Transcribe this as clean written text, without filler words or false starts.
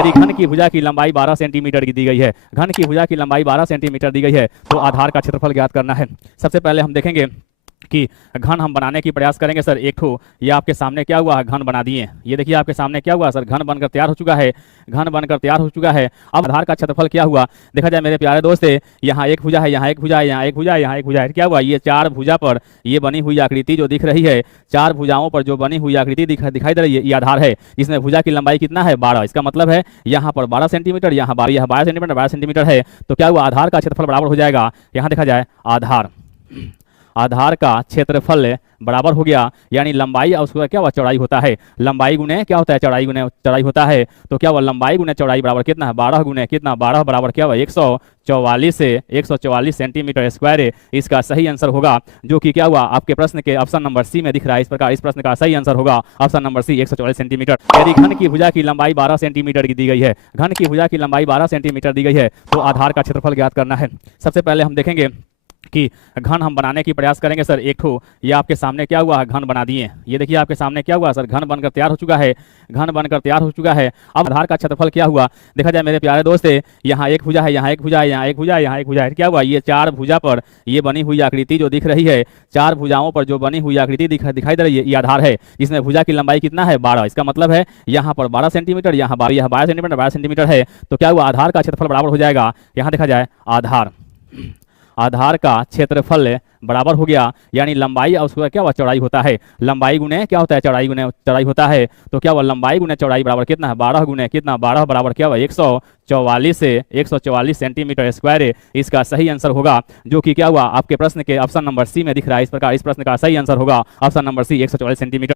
यदि घन की भुजा की लंबाई 12 सेंटीमीटर की दी गई है, घन की भुजा की लंबाई 12 सेंटीमीटर दी गई है, तो आधार का क्षेत्रफल ज्ञात करना है। सबसे पहले हम देखेंगे कि घन हम बनाने की प्रयास करेंगे सर। एक ठो ये आपके सामने क्या हुआ है, घन बना दिए। ये देखिए आपके सामने क्या हुआ सर, घन बनकर तैयार हो चुका है, घन बनकर तैयार हो चुका है। अब आधार का क्षेत्रफल क्या हुआ, देखा जाए मेरे प्यारे दोस्त, यहाँ एक भुजा है, यहाँ एक भुजा है, यहाँ एक भुजा है, यहाँ एक भुजा है। क्या हुआ, ये चार भुजा पर ये बनी हुई आकृति जो दिख रही है, चार भुजाओं पर जो बनी हुई आकृति दिखाई दे रही है, ये आधार है, जिसमें भुजा की लंबाई कितना है, 12। इसका मतलब है यहाँ पर 12 सेंटीमीटर, यहाँ 12 सेंटीमीटर, 12 सेंटीमीटर है। तो क्या हुआ, आधार का क्षेत्रफल बराबर हो जाएगा, यहाँ देखा जाए आधार का क्षेत्रफल बराबर हो गया, यानी लंबाई और उसका क्या हुआ, चौड़ाई होता है। लंबाई गुने क्या होता है, चौड़ाई गुने चौड़ाई होता है। तो क्या हुआ, लंबाई गुने चौड़ाई बराबर कितना है, 12 गुने कितना, 12 बराबर क्या हुआ, 144 सेंटीमीटर स्क्वायर। इसका सही आंसर होगा, जो कि क्या हुआ, आपके प्रश्न के ऑप्शन नंबर सी में दिख रहा है। इस प्रकार इस प्रश्न का सही आंसर होगा ऑप्शन नंबर सी, 144 सेंटीमीटर। यदि घन की भुजा की लंबाई 12 सेंटीमीटर की दी गई है, घन की भुजा की लंबाई 12 सेंटीमीटर दी गई है, तो आधार का क्षेत्रफल ज्ञात करना है। सबसे पहले हम देखेंगे कि घन हम बनाने की प्रयास करेंगे सर। एक ठो ये आपके सामने क्या हुआ है, घन बना दिए। ये देखिए आपके सामने क्या हुआ सर, घन बनकर तैयार हो चुका है, घन बनकर तैयार हो चुका है। अब आधार का क्षेत्रफल क्या हुआ, देखा जाए मेरे प्यारे दोस्त, यहाँ एक भुजा है, यहाँ एक भुजा है, यहाँ एक भुजा है, यहाँ एक भुजा है। क्या हुआ, ये चार भुजा पर ये बनी हुई आकृति जो दिख रही है, चार भुजाओं पर जो बनी हुई आकृति दिखाई दे रही है, ये आधार है, जिसमें भुजा की लंबाई कितना है, 12। इसका मतलब है यहाँ पर 12 सेंटीमीटर, यहाँ 12 सेंटीमीटर, 12 सेंटीमीटर है। तो क्या हुआ, आधार का क्षेत्रफल बराबर हो जाएगा, यहाँ देखा जाए आधार का क्षेत्रफल बराबर हो गया, यानी लंबाई और उसका क्या हुआ, चौड़ाई होता है। लंबाई गुने क्या होता है, चौड़ाई गुने चौड़ाई होता है। तो क्या हुआ, लंबाई गुने चौड़ाई बराबर कितना है, 12 गुने कितना, 12 बराबर क्या हुआ, 144 सेंटीमीटर स्क्वायर। इसका सही आंसर होगा, जो कि क्या हुआ, आपके प्रश्न के ऑप्शन नंबर सी में दिख रहा है। इस प्रकार इस प्रश्न का सही आंसर होगा ऑप्शन नंबर सी, 144 सेंटीमीटर।